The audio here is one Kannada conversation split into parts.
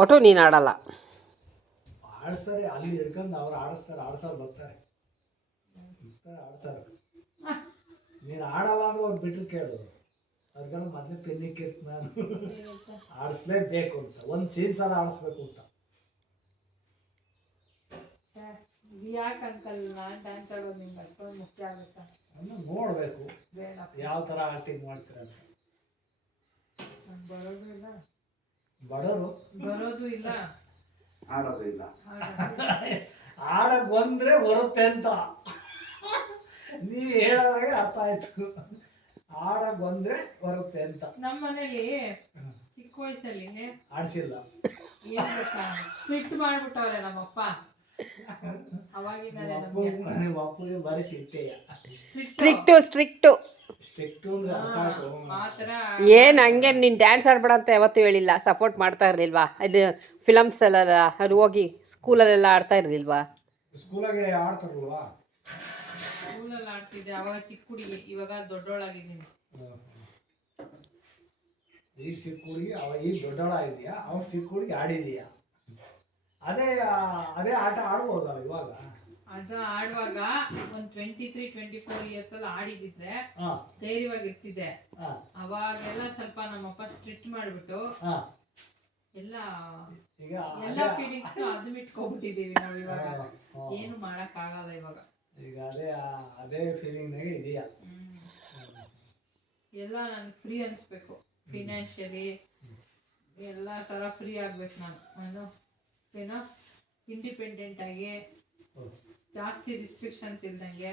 ಒಟ್ಟು ನೀನು ಆಡಲ್ಲ. ಆಡಿಸ್ತಾರೆ, ಅಲ್ಲಿ ಹಿಡ್ಕೊಂಡು ಅವ್ರು ಆಡ್ಸಾರು ಬರ್ತಾರೆ ಆಡ್ಸಾರು. ನೀನು ಆಡಲ್ಲ ಅಂದ್ರೆ ಅವ್ರು ಬಿಟ್ಟರು ಕೇಳು, ಅವ್ರಿಗೆಲ್ಲ ಮೊದಲೇ ಪೆನ್ನಿಕ್ಕಿರ್ತ ನಾನು ಆಡಿಸ್ಲೇಬೇಕು ಅಂತ, ಒಂದು ಸಲ ಆಡಿಸ್ಬೇಕು ಅಂತ. ಯಾಕೆ ಅಂಕಲ್ ನಾನು ಡ್ಯಾನ್ಸ್ ಆಡೋದು ನಿಮ್ಗೆ ಅಷ್ಟೊಂದು ಮುಖ್ಯ ಆಗುತ್ತಾ? ನೋಡಬೇಕು ಬೇಡ, ಯಾವ ಥರ ಆಕ್ಟಿಂಗ್ ಮಾಡ್ತೀರ ಅಂತ. ಬರೋದು ಇಲ್ಲ, ಬರೋದು ಇಲ್ಲ, ಆಡೋದು ಇಲ್ಲ. ಆಡಕ್ ಬಂದ್ರೆ ಬರುತ್ತೆ ಅಂತ ನೀವು ಹೇಳೋದ್ರಾಗೆ ಅರ್ಥ ಆಯ್ತು. ಆಡಕ್ ಬಂದ್ರೆ ಬರುತ್ತೆ ಅಂತ. ನಮ್ಮ ಮನೇಲಿ ಚಿಕ್ಕ ವಯಸ್ಸಲ್ಲಿ ಆಡ್ಸಿಲ್ಲ, ಏನ್ ಗೊತ್ತಾ, ಸ್ಟ್ರಿಕ್ಟ್ ಮಾಡ್ಬಿಟ್ಟವ್ರೆ ನಮ್ಮಪ್ಪ. ಅವಾಗಿಂದ ನಿಮ್ಮ ಅಪ್ಪಗೆ ಬರೀ ಸಿಟ್ಟೆಯ. ಸ್ಟ್ರಿಕ್ಟು ಆ ಥರ ಏನು ಹಂಗೆ ನೀನು ಡ್ಯಾನ್ಸ್ ಆಡ್ಬೇಡ ಅಂತ ಯಾವತ್ತೂ ಹೇಳಿಲ್ಲ. ಸಪೋರ್ಟ್ ಮಾಡ್ತಾ ಇರಲಿಲ್ವಾ? ಅಲ್ಲಿ ಫಿಲಮ್ಸಲ್ಲೆಲ್ಲ ಅವ್ರು ಹೋಗಿ ಸ್ಕೂಲಲ್ಲೆಲ್ಲ ಆಡ್ತಾ ಇರಲಿಲ್ವಾ? ಸ್ಕೂಲಾಗೆ ಆಡ್ತಾರಲ್ವಾ? ಸ್ಕೂಲಲ್ಲಿ ಆಡ್ತಿದ್ದೆ ಅವಾಗ ಚಿಕ್ಕ ಹುಡುಗಿ, ಇವಾಗ ದೊಡ್ಡೋಳಾಗಿದ್ದೀನಿ. ಈಗ ಚಿಕ್ಕ ಹುಡುಗಿ, ಅವಾಗ ಈಗ ದೊಡ್ಡೋಳಾಗಿದೆಯಾ? ಅವಾಗ ಚಿಕ್ಕ ಹುಡುಗಿ ಆಡಿದೀಯಾ? ಅದೇ ಆಟ ಆಡ್ಬೋದಲ್ಲ ಇವಾಗ? ಅದು ಆಡುವಾಗ ಒಂದು 23-24 ಇಯರ್ಸ್ ಅಲ್ಲಿ ಆಡಿದಿದ್ರೆ ಧೈರ್ಯವಾಗಿರ್ತಿದ್ದೆ. ಅವಾಗೆಲ್ಲ ಸ್ವಲ್ಪ ನಮ್ಮಪ್ಪ ಸ್ಟ್ರಿಕ್ಟ್ ಮಾಡ್ಬಿಟ್ಟು ಎಲ್ಲ ಫೀಲಿಂಗ್ಸ್ ಅದ್ಮಿಟ್ಕೊಬಿಟ್ಟಿದೀವಿ ನಾವು. ಇವಾಗ ಏನು ಮಾಡಕ್ ಆಗಲ್ಲ ಇವಾಗ. ಈಗ ಅದೇ ಫೀಲಿಂಗ್ನಾಗೆ ಇದೆಯಾ? ಎಲ್ಲ ನನ್ಗೆ ಫ್ರೀ ಅನ್ಸ್ಬೇಕು, ಫಿನಾನ್ಷಿಯಲಿ ಎಲ್ಲ ತರ ಫ್ರೀ ಆಗ್ಬೇಕು. ನಾನು ಏನೋ ಇಂಡಿಪೆಂಡೆಂಟ್ ಆಗಿ, ಜಾಸ್ತಿ ರಿಸ್ಟ್ರಿಕ್ಷನ್ಸ್ ಇಲ್ದಂಗೆ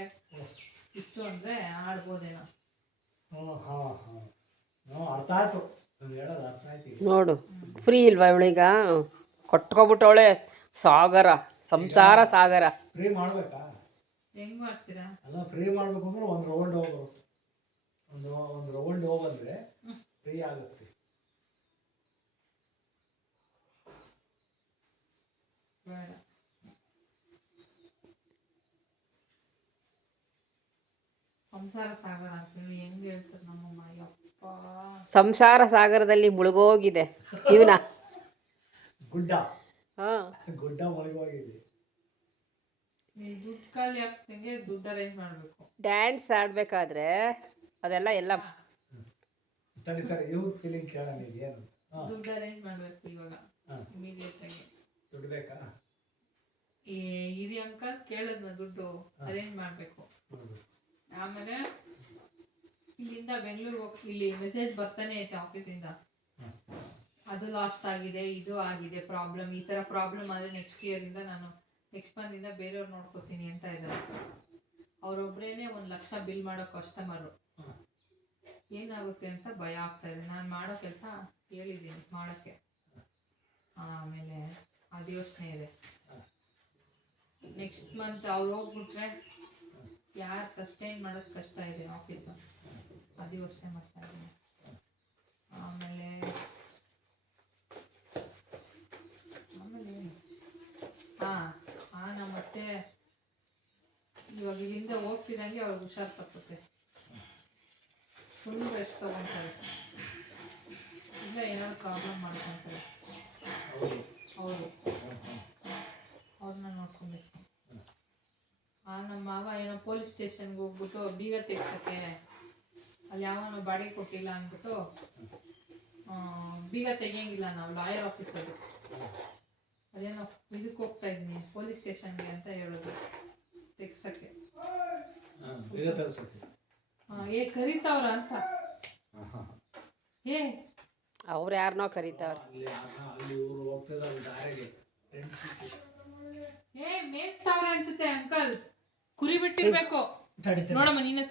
ಇತ್ತು ಅಂದ್ರೆ ಆಡ್ಬೋದೇನೋ. ಅರ್ಥ ಆಯ್ತು, ಅರ್ಥ ಆಯ್ತು. ನೋಡು, ಫ್ರೀ ಇಲ್ವಾ ಇವಳೀಗ? ಕೊಟ್ಕೊಬಿಟ್ಟವಳೆ ಸಾಗರ, ಸಂಸಾರ ಸಾಗರ. ಫ್ರೀ ಮಾಡ್ಬೇಕಾ? ಹೆಂಗ್ ಮಾಡ್ತೀರಾ? ಅಲ್ಲ, ಫ್ರೀ ಮಾಡ್ಬೇಕು ಅಂದ್ರೆ ಒಂದು ರೌಂಡ್ ಹೋಗಂದ್ರೆ ಫ್ರೀ ಆಗುತ್ತೆ. ಬೇಡ, ಸಂಸಾರ ಸಾಗರ ಅಂತ ಹೆಂಗ್ ಹೇಳ್ತಾರೆ ನಮ್ಮಮ್ಮ. ಯಪ್ಪ, ಸಂಸಾರ ಸಾಗರದಲ್ಲಿ ಮುಳುಗೋಗಿದೆ ಜೀವನ. ಗುಡ್ಡ ಮುಳುಗೋಗಿದೆ. ನೀ ದುಡ್ಡು ಖಾಲಿ ಆಗ್ತಂಗೆ ದುಡ್ಡು ಅರೇಂಜ್ ಮಾಡ್ಬೇಕು. ಡ್ಯಾನ್ಸ್ ಆಡ್ಬೇಕಾದ್ರೆ ಅದೆಲ್ಲ ಎಲ್ಲ ತಡಿ ಇವ್ರ ಫೀಲಿಂಗ್ ಕೇಳೋಣ. ಏನು ದುಡ್ಡು ಅರೇಂಜ್ ಮಾಡ್ಬೇಕು ಇವಾಗ ಇಮಿಡಿಯೇಟ್ ಆಗಿ. ದುಡ್ಡು ಬೇಕಾ? ಈ ಹಿರಿಯ ಅಂಕಲ್ ಕೇಳದ್ನ ದುಡ್ಡು ಅರೇಂಜ್ ಮಾಡ್ಬೇಕು. ಆಮೇಲೆ ಇಲ್ಲಿಂದ ಬೆಂಗಳೂರಿಗೆ ಹೋಗಿ, ಇಲ್ಲಿ ಮೆಸೇಜ್ ಬರ್ತಾನೆ ಐತೆ ಆಫೀಸಿಂದ, ಅದು ಲಾಸ್ಟ್ ಆಗಿದೆ, ಇದು ಆಗಿದೆ ಪ್ರಾಬ್ಲಮ್, ಈ ತರ ಪ್ರಾಬ್ಲಮ್ ಆದ್ರೆ ನೆಕ್ಸ್ಟ್ ಮಂತ್ ಇಂದ ಬೇರೆಯವ್ರು ನೋಡ್ಕೋತೀನಿ ಅಂತ ಇದ್ದಾರೆ. ಅವ್ರೊಬ್ರೇನೆ 1 ಲಕ್ಷ ಬಿಲ್ ಮಾಡೋ ಕಸ್ಟಮರು. ಏನಾಗುತ್ತೆ ಅಂತ ಭಯ ಆಗ್ತಾ ಇದೆ. ನಾನು ಮಾಡೋ ಕೆಲಸ ಹೇಳಿದ್ದೀನಿ ಮಾಡೋಕ್ಕೆ, ಆಮೇಲೆ ಅದು ಯೋಚನೆ ಇದೆ. ನೆಕ್ಸ್ಟ್ ಮಂತ್ ಅವ್ರು ಹೋಗ್ಬಿಟ್ರೆ ಯಾರು ಸಸ್ಟೈನ್ ಮಾಡೋದು ಕಷ್ಟ ಇದೆ ಆಫೀಸು, ಅದು ಯೋಚನೆ ಮಾಡ್ತಾ ಇದ್ದೀನಿ. ಆಮೇಲೆ ಮತ್ತೆ ಇವಾಗ ಇಲ್ಲಿಂದ ಹೋಗ್ತಿದ್ದಂಗೆ ಅವ್ರಿಗೆ ಹುಷಾರು ತಪ್ಪುತ್ತೆ, ಫುಲ್ ರೆಸ್ಟ್ ತಗೊಂತಾರೆ, ಇಲ್ಲ ಏನಾದ್ರು ಪ್ರಾಬ್ಲಮ್ ಮಾಡ್ಕೊತಾರೆ. ಅವ್ರನ್ನ ನೋಡ್ಕೊಬೇಕು. ನಮ್ಮ ಮಾವ ಏನೋ ಪೊಲೀಸ್ ಸ್ಟೇಷನ್ಗೆ ಹೋಗ್ಬಿಟ್ಟು ಬೀಗ ತೆಗ್ಸಕ್ಕೆ, ಅಲ್ಲಿ ಯಾವನೋ ಬಾಡಿಗೆ ಕೊಟ್ಟಿಲ್ಲ ಅಂದ್ಬಿಟ್ಟು ಬೀಗ ತೆಗಿಯಂಗಿಲ್ಲ ನಾವು, ಲಾಯರ್ ಆಫೀಸಲ್ಲಿ ಅದೇನೋ ಇದಕ್ಕೆ ಹೋಗ್ತಾ ಇದ್ದೀನಿ ಪೊಲೀಸ್ ಸ್ಟೇಷನ್ಗೆ ಅಂತ ಹೇಳೋದು, ತೆಗ್ಸಕ್ಕೆ. ಕರೀತಾವ್ರ ಅಂತ, ಅವ್ರು ಯಾರನ್ನೋ ಕರೀತಾವ್ರ. ಮೇಯಿಸ್ತಾವ್ರೆ ಅನ್ಸುತ್ತೆ ಅಂಕಲ್, ಕುರಿ ಬಿಟ್ಟಿರ್ಬೇಕು ನೋಡಮ್ಮ ನೀನೇ ಸರಿ.